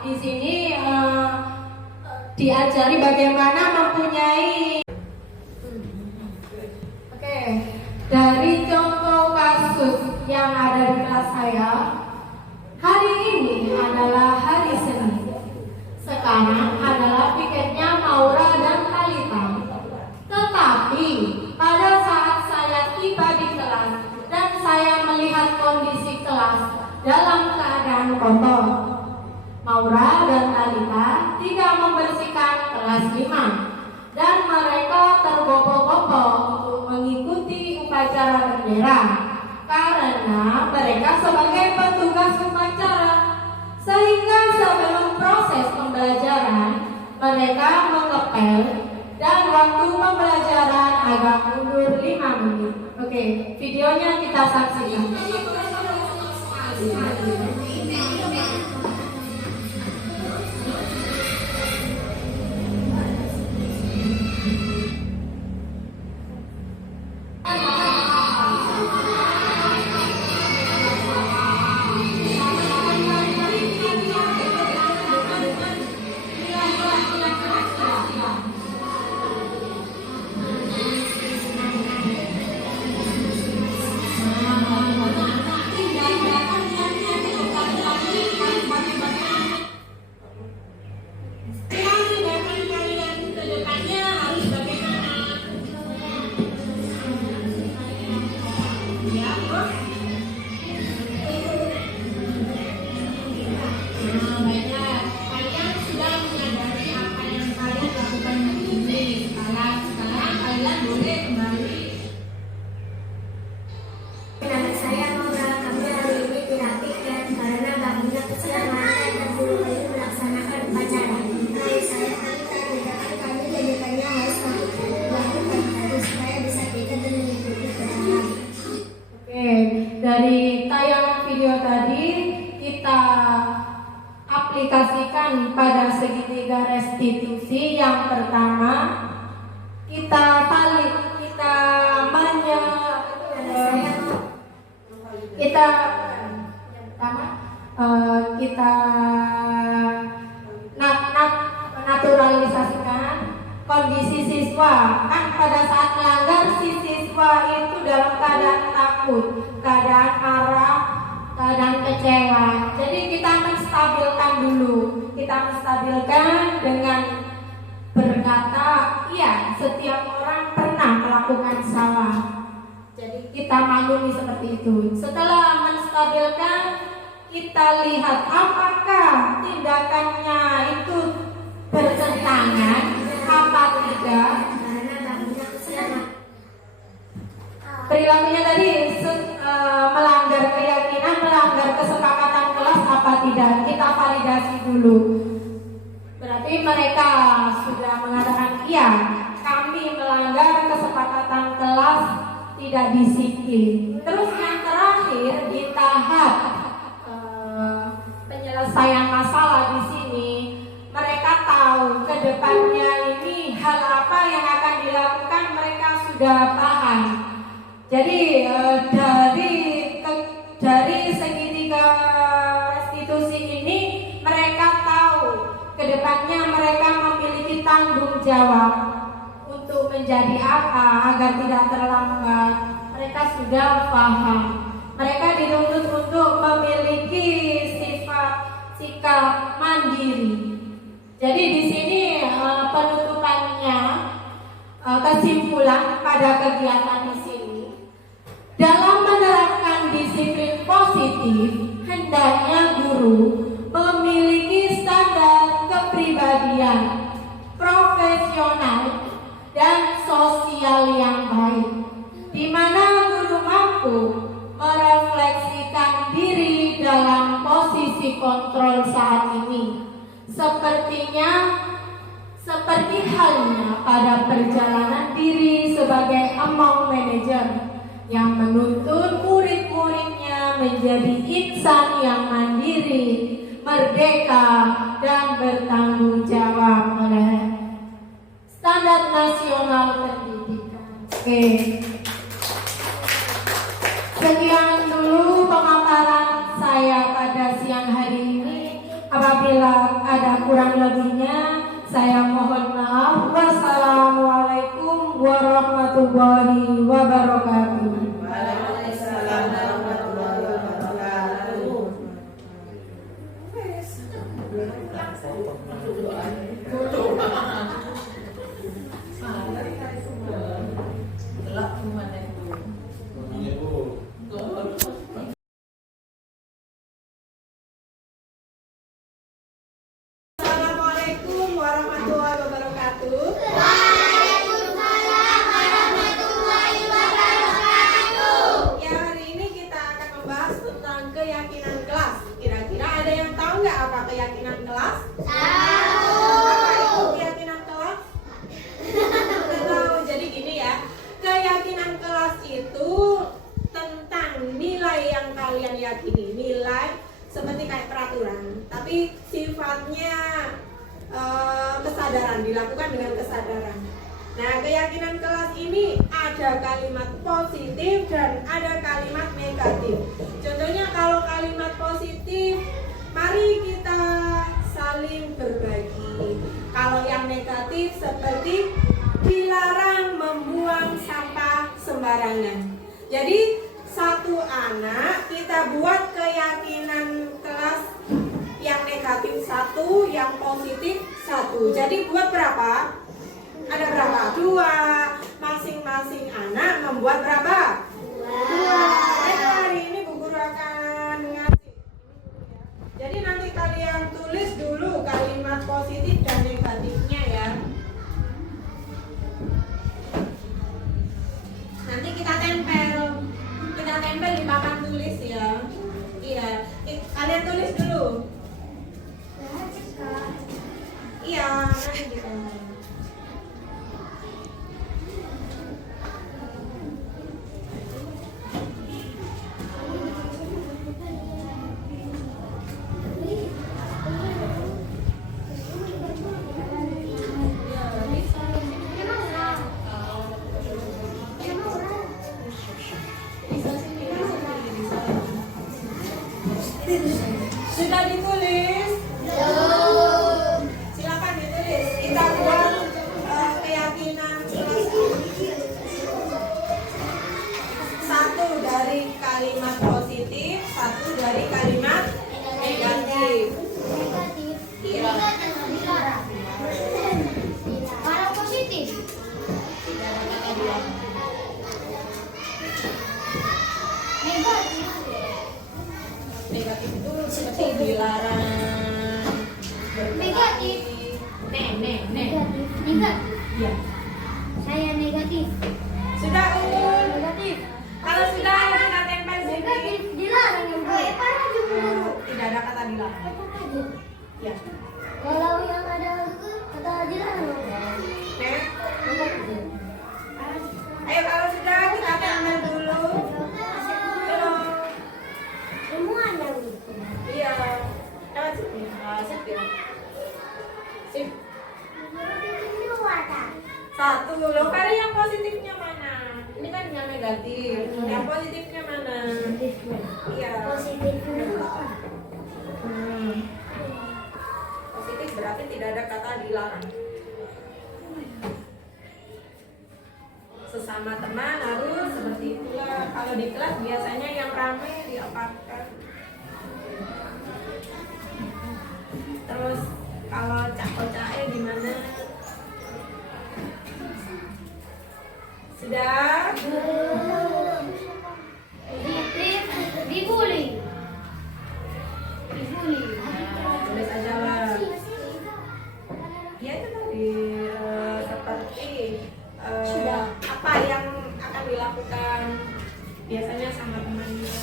di sini diajari bagaimana mempunyai. Oke, dari contoh kasus yang ada di kelas saya, hari ini adalah hari Senin. Sekarang adalah piketnya Maura dan Talita. Tetapi pada saat saya tiba di kelas dan saya melihat kondisi kelas dalam keadaan kotor, Maura dan Talita tidak membersihkan kelas 5 dan mereka tergopoh-gopoh untuk mengikuti upacara bendera karena mereka sebagai petugas upacara. Sehingga sebelum proses pembelajaran mereka mengepel dan waktu pembelajaran agak mundur 5 menit. Oke, videonya kita saksikan. Dari tayangan video tadi kita aplikasikan pada segitiga restitusi. Yang pertama kita naturalisasikan kondisi siswa. Kan pada saat melanggar si siswa itu dalam keadaan takut, keadaan marah, keadaan kecewa. Jadi kita menstabilkan dulu. Kita menstabilkan dengan berkata, iya, setiap orang pernah melakukan salah. Jadi kita maklumi seperti itu. Setelah menstabilkan, kita lihat apakah tindakannya itu bertentangan apa tidak. Perilakunya tadi melanggar keyakinan, melanggar kesepakatan kelas apa tidak. Kita validasi dulu. Berarti mereka sudah mengatakan iya, kami melanggar kesepakatan kelas, tidak disiplin. Terus yang terakhir di tahap penyelesaian masalah di sini, mereka tahu ke depannya ini hal apa yang akan dilakukan, mereka sudah paham. Jadi dari segitiga restitusi ini mereka tahu ke depannya mereka memiliki tanggung jawab untuk menjadi apa agar tidak terlambat. Mereka sudah paham. Mereka dituntut untuk memiliki sikap mandiri. Jadi di sini penutupannya, kesimpulan pada kegiatan di sini, dalam menerapkan disiplin positif, hendaknya guru memiliki standar kepribadian, profesional, dan sosial yang baik, di mana kontrol saat ini. Seperti halnya pada perjalanan diri sebagai among manager yang menuntun murid-muridnya menjadi insan yang mandiri, merdeka, dan bertanggung jawab oleh standar nasional pendidikan. Oke. Sekian dulu pemaparan saya pada siang hari ini. Apabila ada kurang lebihnya, saya mohon maaf. Wassalamualaikum warahmatullahi wabarakatuh. Waalaikumsalam warahmatullahi wabarakatuh. Assalamualaikum warahmatullahi wabarakatuh. Ya, hari ini kita akan membahas tentang keyakinan kelas. Kira-kira ada yang tahu nggak apa keyakinan kelas? Apa itu keyakinan kelas? Udah tahu. Jadi gini ya, keyakinan kelas itu tentang nilai yang kalian yakini. Nilai seperti kayak peraturan, tapi sifatnya kesadaran, dilakukan dengan kesadaran. Nah, keyakinan kelas ini ada kalimat positif dan ada kalimat negatif. Contohnya kalau kalimat positif, mari kita saling berbagi. Kalau yang negatif seperti dilarang membuang sampah sembarangan. Jadi satu anak kita buat keyakinan kelas yang negatif 1, yang positif 1. Jadi buat berapa? Ada berapa? 2. Masing-masing anak membuat berapa? 2. Hari ini Bu Guru akan ngasih. Jadi nanti kalian tulis dulu kalimat positif dan negatifnya ya. Nanti kita tempel di papan tulis ya. Iya, kalian tulis dulu. Iya, nanti ditempel. Sudah ditulis? Silakan ditulis. Kita buat keyakinan kelas 1 dari kalimat positif, 1 dari kalimat negatif. Iya. Kalau positif, Negatif itu seperti dilarang. negatif, negatif. Iya. Saya negatif. Sudah Un. Negatif. Kalau sudah ayo kita tempel Negatif sini. dilarang yang boleh. Tidak ada kata dilarang. Ya. Kalau yang ada kata dilarang. Nek. Negatif. Ayo kalau sudah kita tempel dulu. Belum. Semua ada gitu. Iya. Lewat sini. Sip ya. Sip. Ini wadah. 1. Loh, Feri yang positifnya mana? Ini kan yang negatif. Yang positifnya mana? Iya. Positifnya. Positif berarti tidak ada kata dilarang. Sesama teman harus seperti itulah. Kalau di kelas biasanya yang ramai diapakan. Terus kalau cak-caknya gimana? Sudah? Positif dibully. Dibully. Tulis aja lah. Ya itu tadi seperti apa yang akan dilakukan biasanya sama temannya.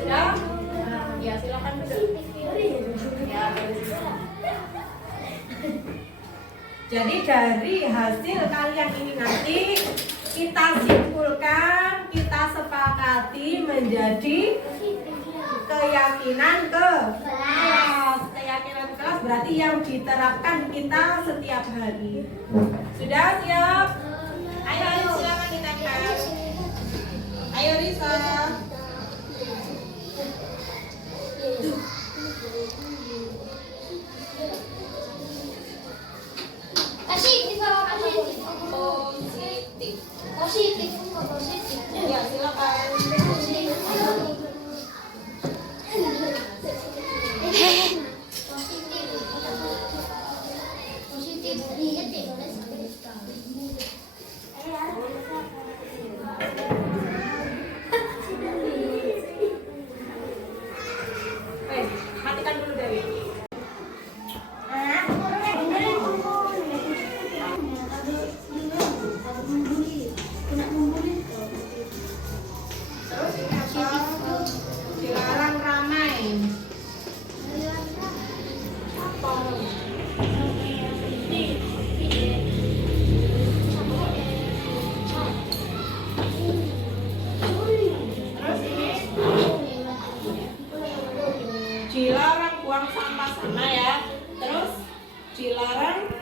Sudah? Ya silakan. Jadi dari hasil kalian ini nanti kita simpulkan, kita sepakati menjadi keyakinan kelas. Keyakinan kelas berarti yang diterapkan kita setiap hari. Sudah siap? Ayo silakan ditempel. Ayo Risa. Positif apa positif? Positif. Positif. Positif. Ya silakan. Positif. Negatif. Matikan dulu Dewi. Terus ini apa? Dilarang ramai. Terus ini dilarang buang sampah sana ya. Terus dilarang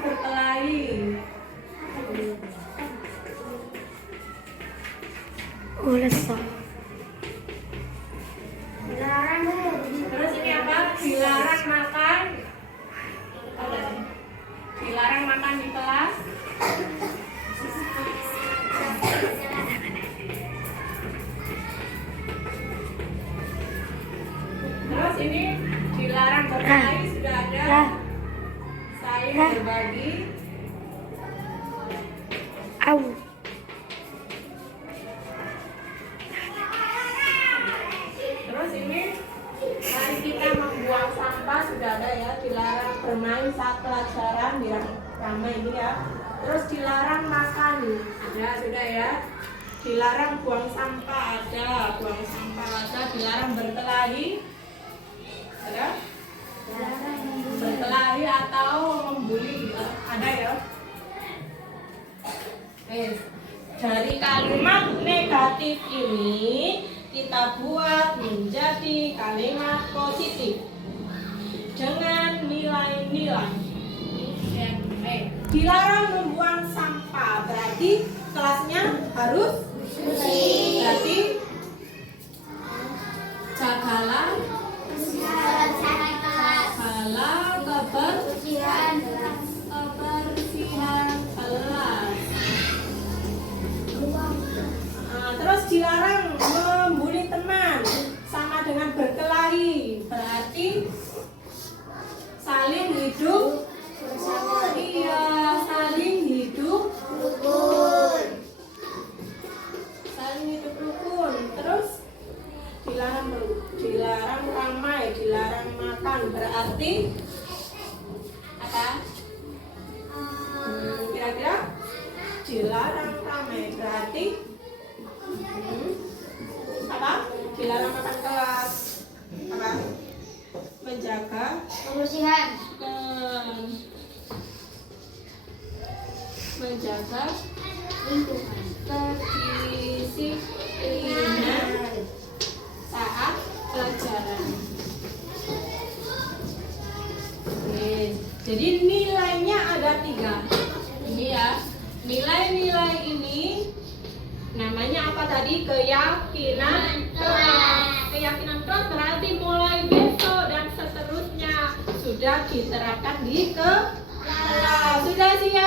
berkelahi. Terus ini apa? Dilarang makan. Dilarang makan di kelas. Terus ini dilarang berbagi, sudah ada. Saling berbagi. Terus ini mari kita membuang sampah, sudah ada ya. Dilarang bermain saat pelajaran, ramai ini ya. Terus dilarang makan, ada sudah ya. Dilarang buang sampah, ada. Buang sampah ada. Dilarang berkelahi, ada. Berkelahi atau membuli, ada ya. Dari kalimat negatif ini kita buat menjadi kalimat positif dengan nilai-nilai. Dilarang membuang sampah, berarti kelasnya harus bersih. Berarti jagalah kebersihan kelas. Terus dilarang membuli teman, sama dengan berkelahi, berarti saling hidup bersama. Iya, saling hidup rukun. Saling hidup rukun. Terus dilarang ramai, dilarang makan, berarti apa? Kira-kira dilarang ramai berarti apa? Dilarang makan kelas, apa? Menjaga Kebersihan. Menjaga Lingkungan. kedisiplinan saat pelajaran. Oke, jadi nilainya ada 3. Ini ya, nilai-nilai ini namanya apa tadi? Keyakinan kelas. Keyakinan kelas berarti mulai besok dan seterusnya sudah diterapkan di kelas. Sudah siap?